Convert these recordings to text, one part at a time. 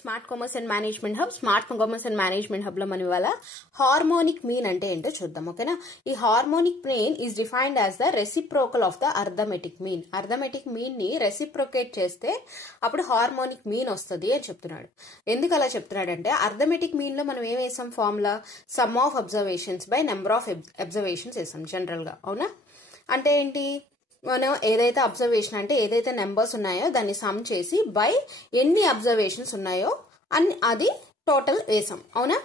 Smart commerce and management hub. Smart commerce and management hub లో మనం ఇవాళ harmonic mean అంటే ఏంటో చూద్దాం. ఓకేనా. ఈ harmonic mean is defined as the reciprocal of the arithmetic mean. Arithmetic mean ని రెసిప్రోకేట్ చేస్తే అప్పుడు హార్మోనిక్ మీన్ వస్తుంది అని చెప్తున్నాడు. ఎందుకు అలా చెప్తున్నాడంటే అర్థమెటిక్ మీన్ లో మనం ఏం వేసాం, formula some of observations by number of observations వేసాం జనరల్ గా. అవునా. అంటే ఏంటి, మనం ఏదైతే అబ్జర్వేషన్ అంటే ఏదైతే నెంబర్స్ ఉన్నాయో దాన్ని సమ్ చేసి బై ఎన్ని అబ్జర్వేషన్స్ ఉన్నాయో అది టోటల్ వేసాం. అవునా.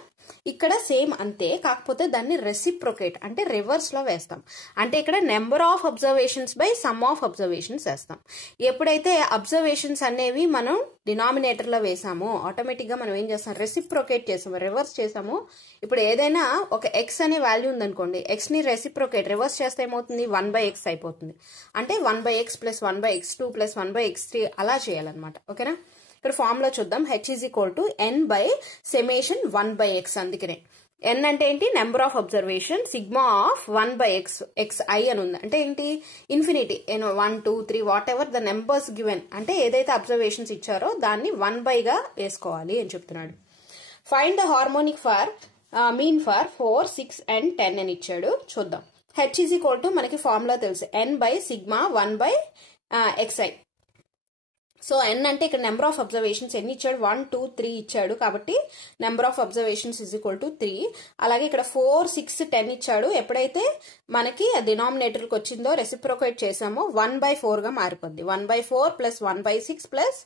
ఇక్కడ సేమ్ అంతే, కాకపోతే దాన్ని రెసిప్రొకేట్ అంటే రివర్స్ లో వేస్తాం. అంటే ఇక్కడ number of observations by some of observations వేస్తాం. ఎప్పుడైతే అబ్జర్వేషన్స్ అనేవి మనం డినామినేటర్ లో వేసామో ఆటోమేటిక్ గా మనం ఏం చేస్తాం, రెసిప్రొకేట్ చేసాము, రివర్స్ చేసాము. ఇప్పుడు ఏదైనా ఒక ఎక్స్ అనే వాల్యూ ఉందనుకోండి, ఎక్స్ ని రెసిప్రొకేట్ రివర్స్ చేస్తే ఏమవుతుంది, 1/x అయిపోతుంది. అంటే 1/x plus 1/x2 plus 1/x3 అలా చేయాలన్నమాట. ఓకేనా. ఇక్కడ ఫార్ములా చూద్దాం. h is equal to n by summation 1/x. అందుకనే n అంటే ఏంటి, number of observation, sigma of 1/x xi అని ఉంది. అంటే ఏంటి, infinity 1 2 3 whatever the numbers given, అంటే ఏదైతే అబ్జర్వేషన్స్ ఇచ్చారో దాన్ని 1/గా వేసుకోవాలి అని చెప్తున్నాడు. Find the harmonic for mean for 4 6 and 10 అని ఇచ్చాడు. చూద్దాం. h ఈజ్ ఈక్వల్ టు మనకి ఫార్ములా తెలుసు, n by sigma 1/xi. So n అంటే ఇక్కడ నెంబర్ ఆఫ్ అబ్జర్వేషన్స్ ఎన్ని ఇచ్చాడు, 1 2 3 ఇచ్చాడు. కాబట్టి number of observations is equal to 3. అలాగే ఇక్కడ 4 6 10 ఇచ్చాడు. ఎప్పుడైతే మనకి డినామినేటర్ కి వచ్చిందో రెసిప్రోకేట్ చేసామో 1/4 గా మారిపోద్ది. 1/4 ప్లస్ 1/6 ప్లస్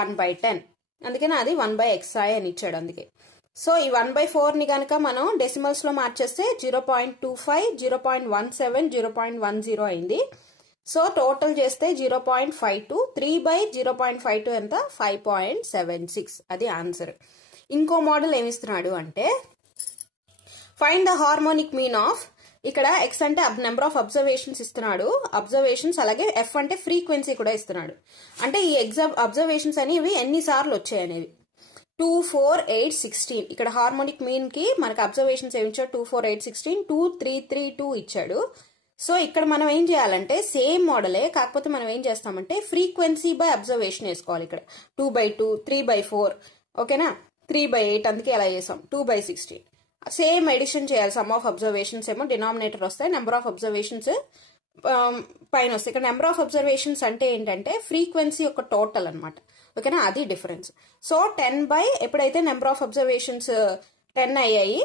1/10. అందుకని అది 1/xi అని ఇచ్చాడు. అందుకే సో ఈ 1/4 ని కనుక మనం డెసిమల్స్ లో మార్చేస్తే 0.25 0.17 0.10 అయింది. సో టోటల్ చేస్తే 0.52, 3/0.52 ఎంత, 5.76. అది ఆన్సర్. ఇంకో మోడల్ ఏమిస్తున్నాడు అంటే find the harmonic mean of, ఇక్కడ x అంటే నెంబర్ ఆఫ్ అబ్జర్వేషన్స్ ఇస్తున్నాడు, అబ్జర్వేషన్స్. అలాగే f అంటే ఫ్రీక్వెన్సీ కూడా ఇస్తున్నాడు. అంటే ఈ అబ్జర్వేషన్స్ అనేవి ఎన్నిసార్లు వచ్చాయి అనేవి 2 4 8 16. ఇక్కడ హార్మోనిక్ మీన్ కి మనకి అబ్జర్వేషన్స్ ఏమి ఇచ్చాడు, 2 4 8 16 2 3 3 2 ఇచ్చాడు. సో ఇక్కడ మనం ఏం చేయాలంటే సేమ్ మోడలే, కాకపోతే మనం ఏం చేస్తామంటే ఫ్రీక్వెన్సీ బై అబ్జర్వేషన్ వేసుకోవాలి. ఇక్కడ 2/2 3/4 ఓకేనా, 3/8 అందుకే ఎలా చేసాం, 2/16. సేమ్ ఎడిషన్ చేయాలి. సమ్ ఆఫ్ అబ్జర్వేషన్స్ ఏమో డినామినేటర్ వస్తాయి, నెంబర్ ఆఫ్ అబ్జర్వేషన్స్ పైన వస్తాయి. ఇక్కడ నెంబర్ ఆఫ్ అబ్జర్వేషన్స్ అంటే ఏంటంటే ఫ్రీక్వెన్సీ యొక్క టోటల్ అనమాట. ఓకేనా, అది డిఫరెన్స్. సో 10 బై ఎప్పుడైతే నెంబర్ ఆఫ్ అబ్జర్వేషన్స్ 10 అయ్యాయి,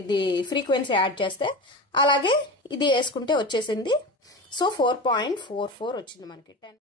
ఇది ఫ్రీక్వెన్సీ యాడ్ చేస్తే, అలాగే ఇది వేసుకుంటే వచ్చేసింది. సో 4.44 వచ్చింది మనకి. 10